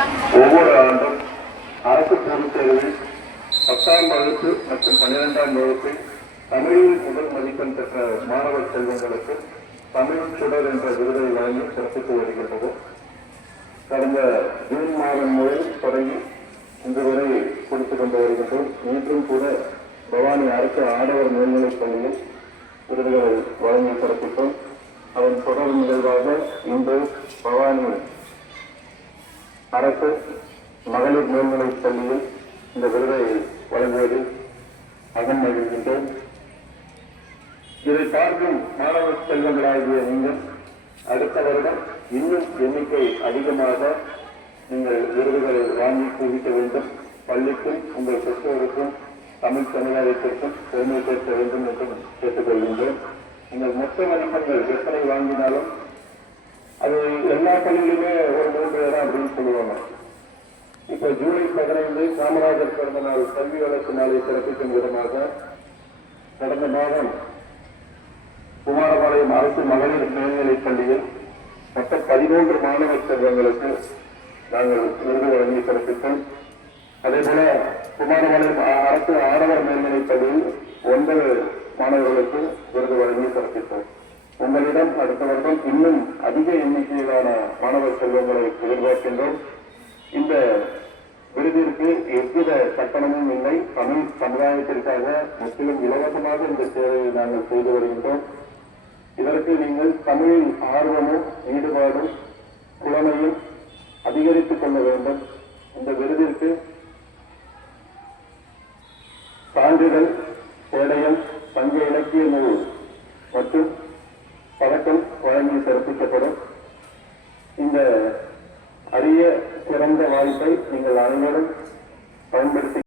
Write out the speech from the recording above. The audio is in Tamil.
ஒவ்வொரு ஆண்டும் அரசு பொதுத் தேர்வில் பத்தாம் வகுப்பு மற்றும் பன்னிரெண்டாம் வகுப்பில் தமிழில் முதல் மதிப்பெண் பெற்ற மாணவர் செல்வங்களுக்கு தமிழ் சுடர் என்ற விருதை வழங்கி சிறப்பித்து வருகின்றது. கடந்த ஜூன் மாதம் முதல் தொடங்கி இன்று வரை கொடுத்துக் கொண்டு வருகின்றோம். இன்றும் கூட பவானி அரசு ஆடவர் மேல்நிலைப் பள்ளியில் விருதுகளை வழங்கி சிறப்பித்தோம் அதன் தொடர் நிகழ்வாக இன்று பவானி அரசு மகளிர் மேல்நிலைப் பள்ளியில் இந்த விருதை வழங்குவதில் அகம் மகிழ்கின்றோம். இதை பார்க்கும் மாணவ செல்வங்களாகிய நீங்கள் அடுத்த வருடம் இன்னும் எண்ணிக்கை அதிகமாக நீங்கள் விருதுகளை வாங்கி குவிக்க வேண்டும். பள்ளிக்கும் உங்கள் பெற்றோருக்கும் தமிழ் சமுதாயத்திற்கும் பெருமை சேர்க்க வேண்டும் என்றும் கேட்டுக்கொள்கின்றோம். நீங்கள் மொத்த மதிப்பெண்கள் எத்தனை வாங்கினாலும் அது எல்லா பள்ளியிலுமே அப்படின்னு சொல்லுவாங்க. இப்ப ஜூலை பதினைந்து காமராஜர் பிறந்த நாள் கல்வி வளர்ச்சி நாளை சிறப்பிக்கும் விதமாக கடந்த மாதம் குமாரபாளையம் அரசு மகளிர் மேல்நிலைப் பள்ளியில் மொத்தம் பதிமூன்று மாணவ செல்வங்களுக்கு நாங்கள் விருது வழங்கி சிறப்பித்தோம். அதே போல குமாரபாளையம் அரசு ஆடவர் மேல்நிலைப் பள்ளியில் ஒன்பது மாணவர்களுக்கு விருது வழங்கி சிறப்பித்தோம். உங்களிடம் அடுத்த வருடம் இன்னும் அதிக எண்ணிக்கையிலான மாணவர் செல்வங்களை எதிர்பார்க்கின்றோம். இந்த விருதிற்கு எவ்வித கட்டணமும் இல்லை. தமிழ் சமுதாயத்திற்காக முற்றிலும் இலவசமாக இந்த சேவையை நாங்கள் செய்து வருகின்றோம். இதற்கு நீங்கள் தமிழில் ஆர்வமும் ஈடுபாடும் புலமையும் அதிகரித்துக் கொள்ள வேண்டும். இந்த விருதிற்கு சான்றிதழ் சேடயம் பஞ்ச இலக்கிய நூல் மற்றும் பழக்கம் வழங்கி சிறப்பிக்கப்படும். இந்த அரிய சிறந்த வாய்ப்பை நீங்கள் அனைவரும் பயன்படுத்தி